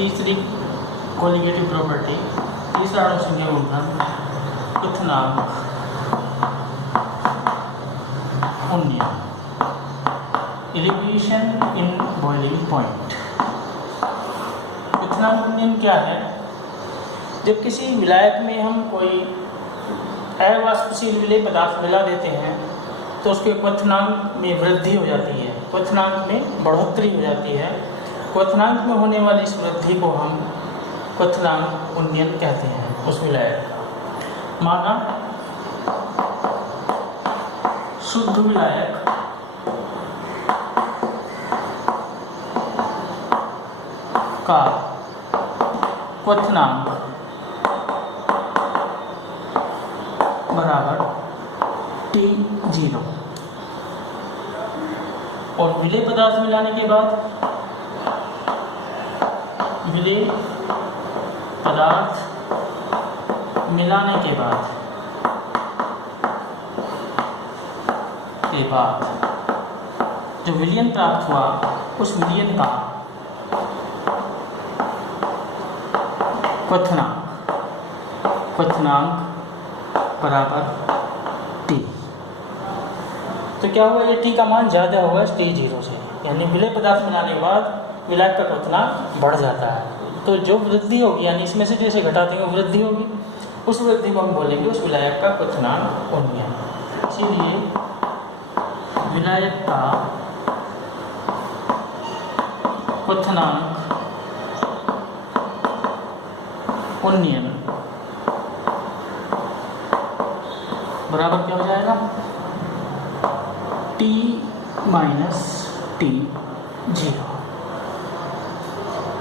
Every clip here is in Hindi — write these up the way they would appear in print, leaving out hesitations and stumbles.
तीसरी कोलिगेटिव प्रॉपर्टी, तीसरा अनुसंख्यिक गुणधर्म क्वथनांक उन्नयन, एलिवेशन इन बॉइलिंग पॉइंट। क्वथनांक उन्नयन क्या है? जब किसी विलायक में हम कोई अवाष्पशील विलेय पदार्थ मिला देते हैं तो उसके क्वथनांक में वृद्धि हो जाती है, क्वथनांक में बढ़ोतरी हो जाती है। क्वथनांक में होने वाली इस वृद्धि को हम क्वथनांक उन्नयन कहते हैं उस विलायक का। माना शुद्ध विलायक का क्वथनांक बराबर T0 और विलेय पदार्थ मिलाने के बाद विलेय पदार्थ मिलाने के बाद जो विलयन प्राप्त हुआ उस विलयन का क्वथनांक बराबर T। तो क्या हुआ, ये T का मान ज़्यादा होगा T0 से, यानी विलेय पदार्थ मिलाने के बाद विलायक का क्वथनांक बढ़ जाता है। तो जो वृद्धि होगी, यानी इसमें से जैसे घटाते हैं वृद्धि होगी, उस वृद्धि को हम बोलेंगे उस विलायक का क्वथनांक उन्नयन। इसीलिए विलायक का क्वथनांक उन्नयन बराबर क्या हो जाएगा? T minus T0।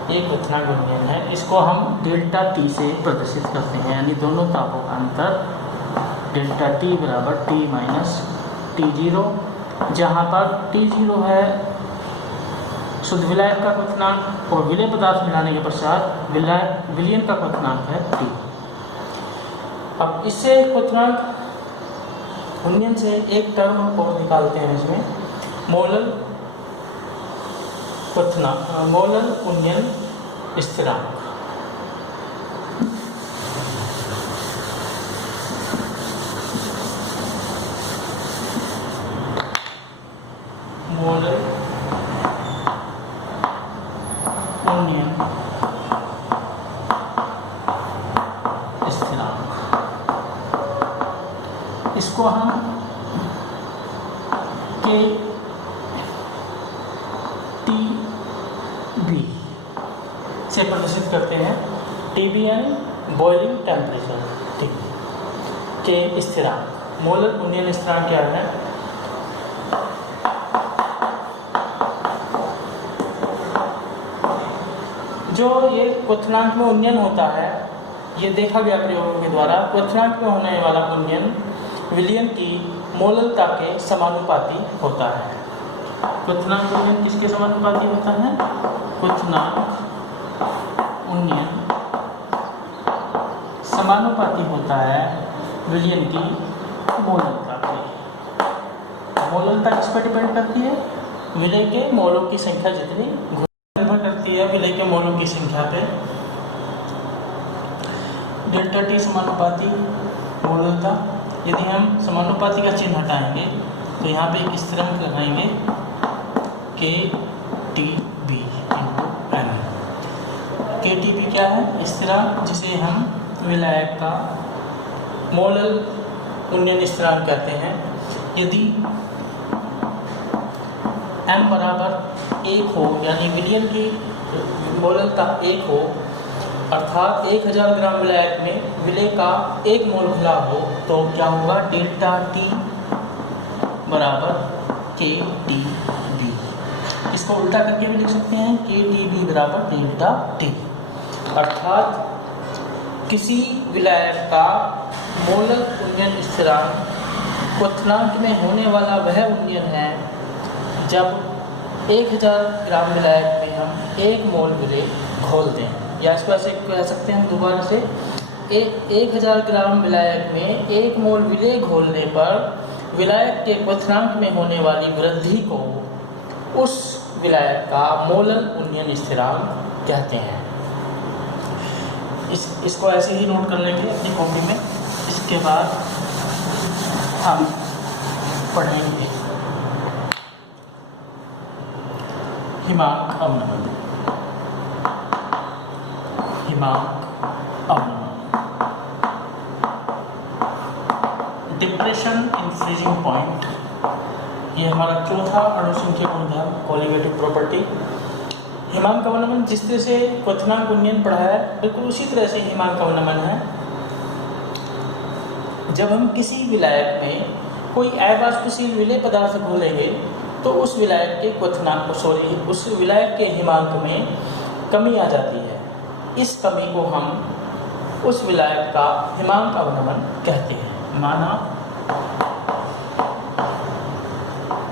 एक क्वथनांक उन्नयन है, इसको हम डेल्टा T से प्रदर्शित करते हैं, यानी दोनों तापों का अंतर डेल्टा T बराबर T माइनस T0, जहाँ पर T0 है शुद्ध विलायक का क्वथनांक और विलेय पदार्थ मिलाने के पश्चात विलयन का क्वथनांक है T। अब इससे क्वथनांक उन्नयन से एक टर्म को निकालते हैं, इसमें मोलर उन्नयन स्थिरांक। मोलर उन्नयन स्थिरांक, इसको हम KTB से प्रदर्शित करते हैं। TB यानी बॉइलिंग टेम्परेचर, ठीक। के स्थिरांक, मोलर उन्नयन स्थिरांक क्या है? जो ये क्वथनांक में उन्नयन होता है, ये देखा गया प्रयोगों के द्वारा, क्वथनांक में होने वाला उन्नयन विलयन की मोलरता के समानुपाती होता है। क्वथनांक उन्नयन किसके समानुपाती होता है? क्वथनांक उन्नयन समानुपाती होता है विलयन की मोलरता के। मोलरता किस पर डिपेंड करती है? विलय के मोलों की संख्या जितनी निर्भर करती है विलय के मोलों की संख्या पे। डेल्टा T समानुपाती मोलरता, यदि हम समानुपाती का चिन्ह हटाएंगे तो यहाँ पे एक स्थिरांक लगाएंगे KTB × N। KTB क्या है? स्थिरांक, जिसे हम विलायक का मोलर उन्नयन स्थिरांक कहते हैं। यदि M बराबर 1 हो, यानी विलयन की मोलरता 1 हो, अर्थात 1000 ग्राम विलायक में विलेय का 1 मोल घुला हो, तो क्या होगा? डेल्टा T बराबर KTB। इसको उल्टा करके भी लिख सकते हैं, KTB बराबर डेल्टा T। अर्थात किसी विलायक का मोलर उन्नयन स्थिरांक क्वथनांक में होने वाला वह उन्नयन है जब 1000 ग्राम विलायक में हम 1 मोल विलेय घोल दें, या इसको ऐसे कह सकते हैं हम दोबारा से, 1000 ग्राम विलायक में 1 मोल विलेय घोलने पर विलायक के क्वथनांक में होने वाली वृद्धि को उस विलायक का मोलर उन्नयन स्थिरांक कहते हैं। इसको ऐसे ही नोट कर लेंगे अपनी कॉपी में। इसके बाद हम पढ़ेंगे हिमांक अवनमन। डिप्रेशन इन फ्रीजिंग पॉइंट, ये हमारा चौथा अणुसंख्यक गुणधर्म कोलिगेटिव प्रॉपर्टी। हिमांक अवनमन जिस तरह से क्वथनांक उन्नयन पढ़ा है बिल्कुल उसी तरह से हिमांक अवनमन है। जब हम किसी विलायक में कोई अवाष्पशील विलेय पदार्थ घोलेंगे तो उस विलायक के उस विलायक के हिमांक में कमी आ जाती है। इस कमी को हम उस विलायक का हिमांक अवनमन कहते हैं। माना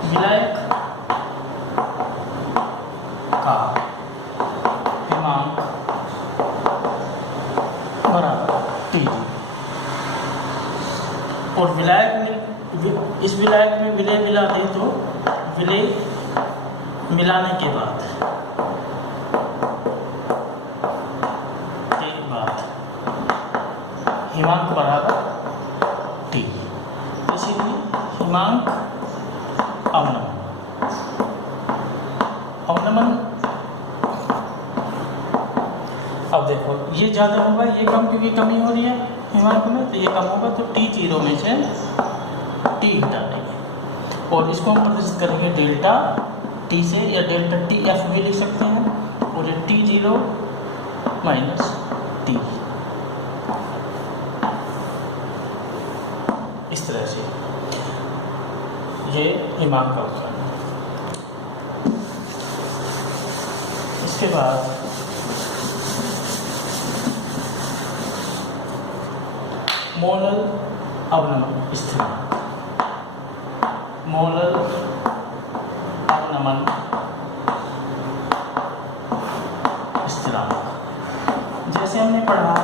विलायक का हिमांक बराबर Tg और विलायक में इस विलायक में विलेय मिला दे तो विलेय मिलाने के बाद हिमांक बराबर T, इसीलिए हिमांक अवनमन। अब देखो ये ज़्यादा होगा ये कम, क्योंकि कमी हो रही है हिमांक में, तो ये कम होगा तो T0 में से T हटा देंगे और इसको हम प्रदर्शित करेंगे डेल्टा T से, या डेल्टा TF भी लिख सकते हैं। और ये T0 माइनस T, इस तरह से ये हिमांक का उत्तर। इसके बाद मोलल अवनमन स्थिरांक। मोलल अवनमन स्थिरांक जैसे हमने पढ़ा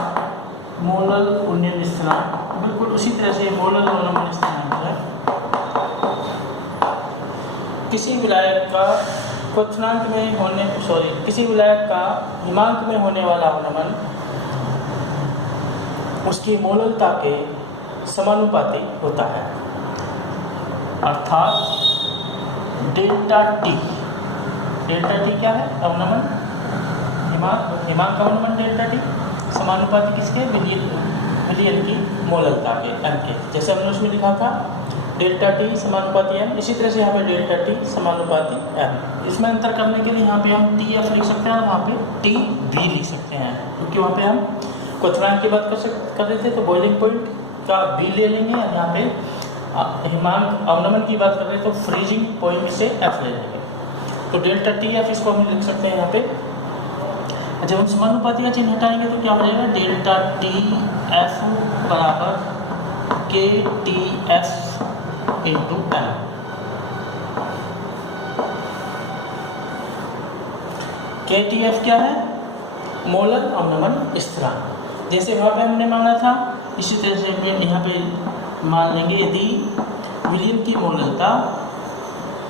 मोलल उन्नयन स्थिरांक, बिल्कुल उसी तरह से मोलल अवनमन स्थिरांक है। किसी विलायक का क्वथनांक में किसी विलायक का हिमांक में होने वाला अवनमन उसकी मोललता के समानुपाती होता है, अर्थात डेल्टा टी क्या है? अवनमन, हिमांक अवनमन डेल्टा टी समानुपाती किसके? विलयन की मोललता के एम के। जैसे हमने उसमें लिखा था डेल्टा टी समानुपाती एम, इसी तरह से यहाँ पे डेल्टा टी समानुपाती एम। इसमें अंतर करने के लिए यहाँ पे हम टी एफ लिख सकते हैं और वहाँ पे टी बी लिख सकते हैं, क्योंकि वहाँ पे हम क्वथनांक की बात कर रहे थे तो बॉइलिंग पॉइंट का बी ले लेंगे, और यहाँ पे हिमांक अवनमन की बात कर रहे हैं तो फ्रीजिंग पॉइंट से एफ ले लेंगे। तो डेल्टा टी एफ इसको हम लिख सकते हैं यहाँ पे। जब हम समानुपाती का चिन्ह हटाएंगे तो क्या हो जाएगा? डेल्टा टी एफ बराबर के टी एफ इंटू एम। के टी एफ क्या है? मोलल अवनमन स्थिरांक। जैसे वहाँ पे हमने माना था इसी तरह से यहाँ पे मान लेंगे, यदि विलयन की मोललता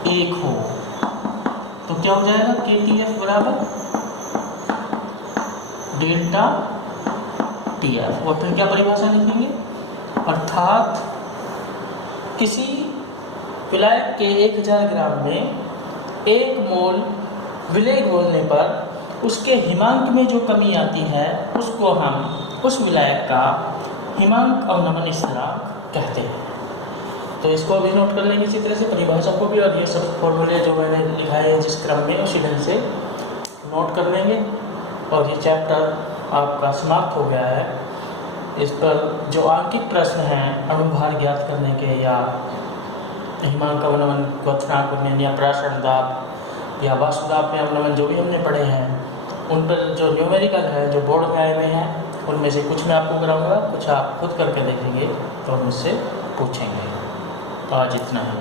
1 हो तो क्या हो जाएगा? के टी एफ बराबर डेल्टा टी एफ। और फिर क्या परिभाषा लिखेंगे? अर्थात किसी विलायक के 1000 ग्राम में 1 मोल विलेय घोलने पर उसके हिमांक में जो कमी आती है उसको हम उस विलायक का हिमांक अवनमन स्थिरांक कहते हैं। तो इसको भी नोट कर लेंगे इसी तरह से, परिभाषा को भी, और ये सब फॉर्मूले जो मैंने लिखाए हैं जिस क्रम में उसी ढंग से नोट कर लेंगे। और ये चैप्टर आपका समाप्त हो गया है। इस पर जो आंकिक प्रश्न हैं अणुभार ज्ञात करने के, या हिमांक अवनमन, क्वथनांक उन्नयन, या प्रासरण दाब या वाष्पदाब में अवनमन जो भी हमने पढ़े हैं, उन पर जो न्यूमेरिकल है जो बोर्ड में आए हुए हैं उनमें से कुछ मैं आपको कराऊंगा, कुछ आप खुद करके देखेंगे तो मुझसे पूछेंगे। आज इतना ही।